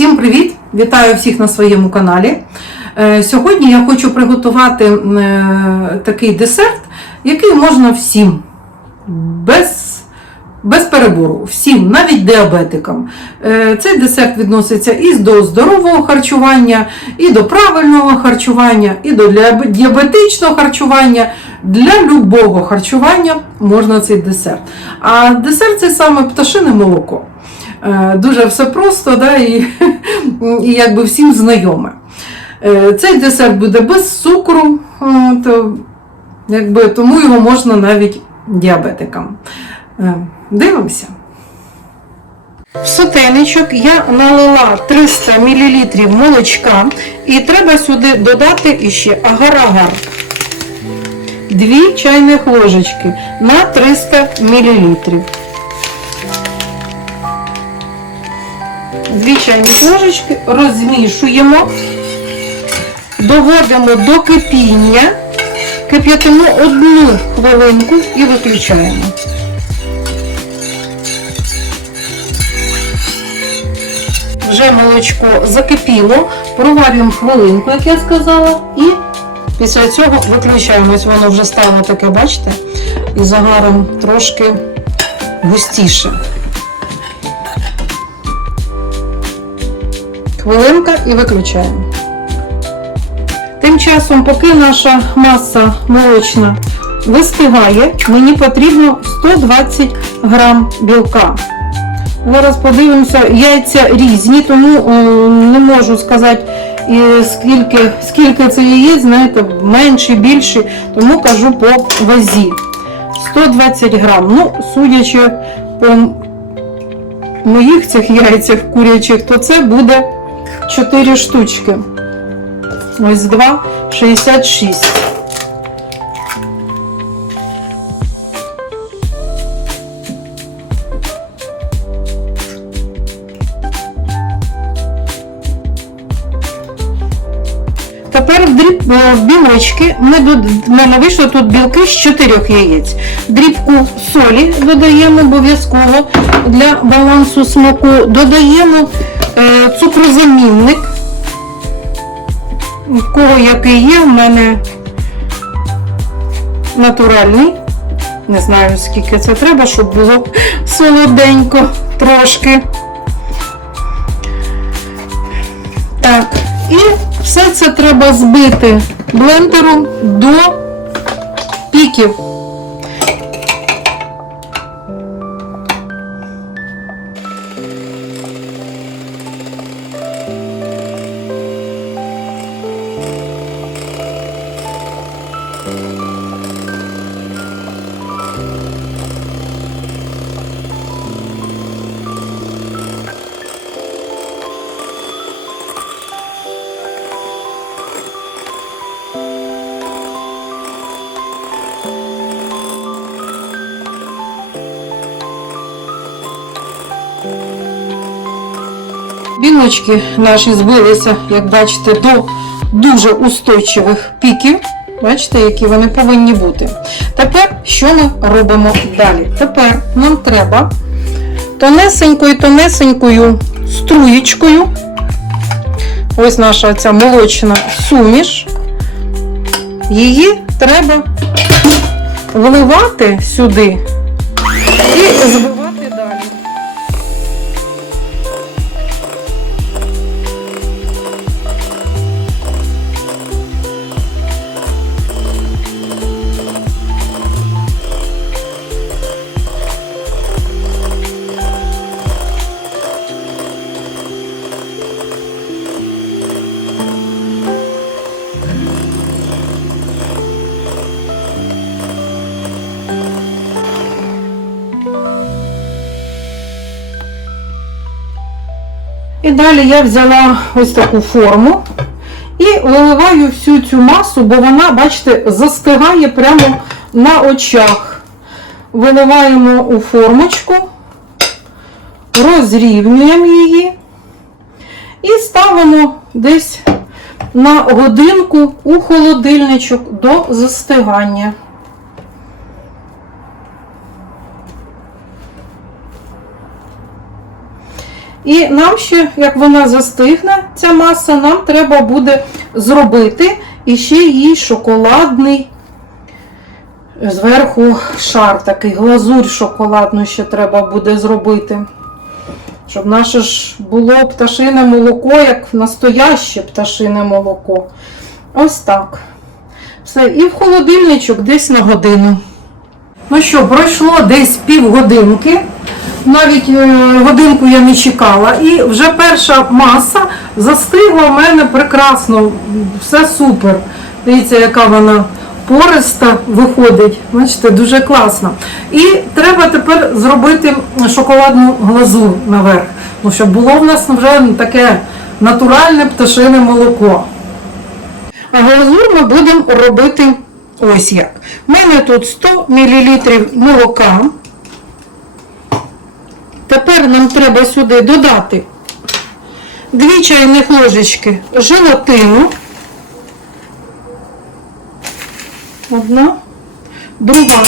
Всім привіт! Вітаю всіх на своєму каналі. Е, Сьогодні я хочу приготувати е, такий десерт, який можна всім, без, без перебору, всім, навіть діабетикам. Е, Цей десерт відноситься і до здорового харчування, і до правильного харчування, і до діабетичного харчування. Для любого харчування можна цей десерт. А десерт це саме пташине молоко. Е, Дуже все просто да, і, і якби всім знайоме. Е, Цей десерт буде без цукру, е, то, якби, тому його можна навіть діабетикам. Дивимося. В сотейничок я налила 300 мл молочка і треба сюди додати іще агар-агар. 2 чайних ложечки на 300 мл. Дві чайні ложечки розмішуємо, доводимо до кипіння, кип'ятимо одну хвилинку і виключаємо. Вже молочко закипіло, проварюємо хвилинку, як я сказала, і після цього виключаємо. Ось воно вже стало таке, бачите, і загаром трошки густіше. Хвилинка і виключаємо. Тим часом, поки наша маса молочна вистигає, мені потрібно 120 грам білка. Зараз подивимося, яйця різні, тому не можу сказати, скільки, скільки це яєць, знаєте, менші, більші, тому кажу по вазі. 120 грам. Ну, судячи по моїх цих яйцях курячих, то це буде 4 штучки. Ось 2, 66. Тепер дріб, е, білочки ми в мене вийшло тут білки з 4 яєць. Дрібку солі додаємо обов'язково для балансу смаку. Додаємо цукрозамінник. Кого який є, в мене натуральний. Не знаю, скільки це треба, щоб було солоденько трошки. Так, і все це треба збити блендером до піків. Білочки наші збилися, як бачите, до дуже устойчивих піків. Бачите, які вони повинні бути. Тепер що ми робимо далі? Тепер нам треба тонесенькою тонесенькою струєчкою. Ось наша ця молочна суміш. Її треба вливати сюди і збивати далі я взяла ось таку форму і виливаю всю цю масу, бо вона, бачите, застигає прямо на очах. Виливаємо у формочку, розрівнюємо її і ставимо десь на годинку у холодильничок до застигання. І нам ще, як вона застигне, ця маса, нам треба буде зробити і ще їй шоколадний зверху шар такий, глазурь шоколадну ще треба буде зробити. Щоб наше ж було пташине молоко, як настояще пташине молоко. Ось так. Все, і в холодильничок десь на годину. Ну що, пройшло десь півгодинки. Навіть е, годинку я не чекала. І вже перша маса застигла в мене прекрасно. Все супер. Дивіться, яка вона пориста виходить. Бачите, дуже класно. І треба тепер зробити шоколадну глазур наверх. Ну, щоб було в нас вже таке натуральне пташине молоко. А глазур ми будемо робити ось як. У мене тут 100 мл молока. Тепер нам треба сюди додати 2 чайних ложечки желатину. Одна, друга.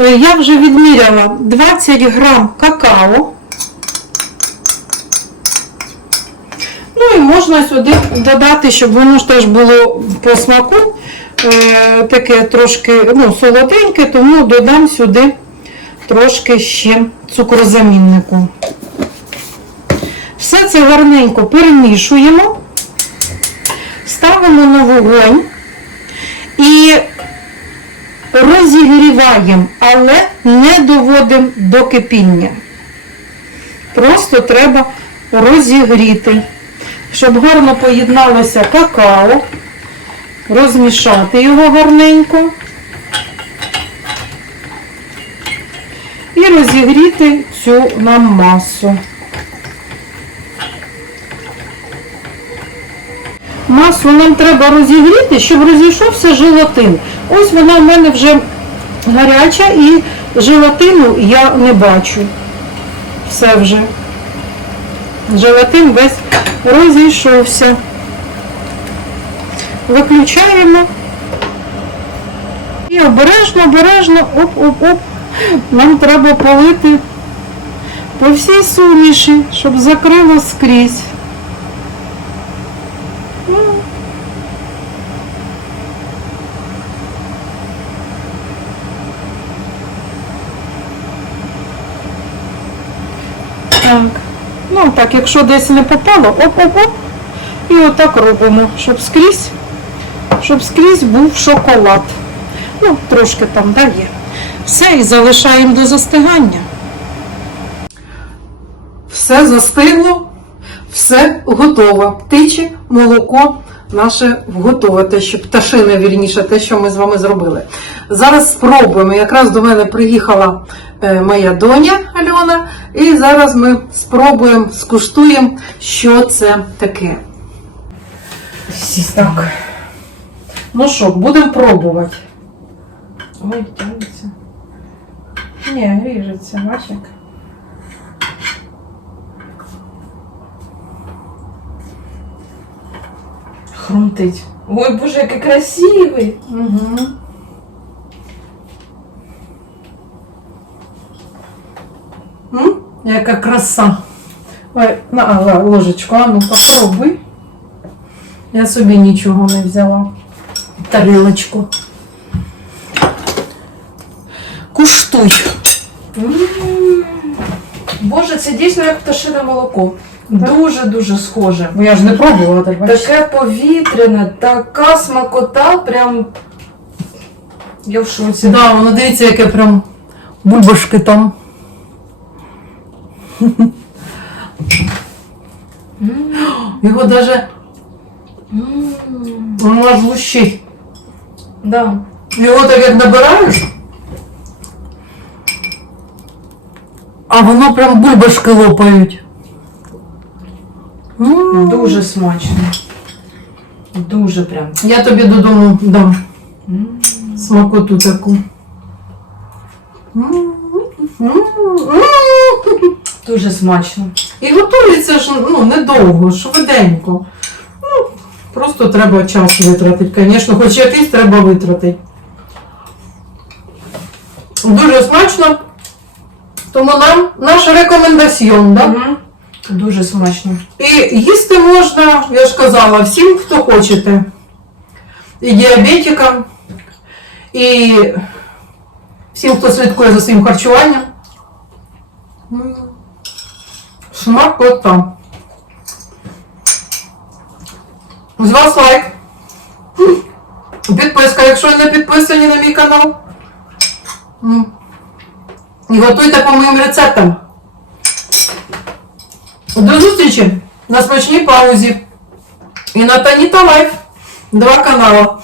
Е, Я вже відміряла 20 грам какао. Ну і можна сюди додати, щоб воно ж теж було по смаку е, таке трошки ну, солоденьке, тому додам сюди трошки ще цукрозаміннику. Все це гарненько перемішуємо, ставимо на вогонь і розігріваємо, але не доводимо до кипіння. Просто треба розігріти, щоб гарно поєдналося какао, розмішати його гарненько розігріти цю нам масу. Масу нам треба розігріти, щоб розійшовся желатин. Ось вона в мене вже гаряча і желатину я не бачу. Все вже. Желатин весь розійшовся. Виключаємо. І обережно, обережно, оп-оп-оп. Нам треба полити по всій суміші, щоб закрило скрізь. Ну. Так. Ну так, якщо десь не попало, оп-оп-оп. І отак робимо, щоб скрізь, щоб скрізь був шоколад. Ну, трошки там дає. Все, і залишаємо до застигання. Все застигло, все готово. Птиче, молоко наше готове, те, що пташине, вірніше, те, що ми з вами зробили. Зараз спробуємо. Якраз до мене приїхала е, моя доня Альона, і зараз ми спробуємо, скуштуємо, що це таке. Так. Ну що, будемо пробувати. Ой, тягнеться. Ні, ріжеться, бачиш? як? Хрумтить. Ой, боже, який красивий. Угу. М? Яка краса. Ой, на, а, ложечку, а ну попробуй. Я собі нічого не взяла. Тарілочку. Куштуй. Боже, це дійсно як пташине молоко. Дуже-дуже схоже. Бо я ж не пробувала, так бачиш. Таке повітряне, така смакота, прям. Я в шоці. Да, воно дивіться, яке прям бульбашки там. Його даже М. воно аж лущить. Да. Його так як набираєш. А воно прям бульбашки лопають. М. Дуже смачно. Дуже прям. Я тобі додому дам М. смакоту таку. М. М. М. Дуже смачно. І готується ж ну, недовго, швиденько. Ну, просто треба час витратити, звісно, хоч якийсь треба витратити. Дуже смачно. Тому нам наш рекомендаціон, да? Мгм. Дуже смачно. І їсти можна, я ж казала, всім, хто хочете. І діабетикам, і всім, хто слідкує за своїм харчуванням. М. Смакота. З вас лайк. Підписка, якщо не підписані на мій канал. І готуйте по моїм рецептам. До зустрічі на смачній паузі. І на Таніта Лайф. Два канала.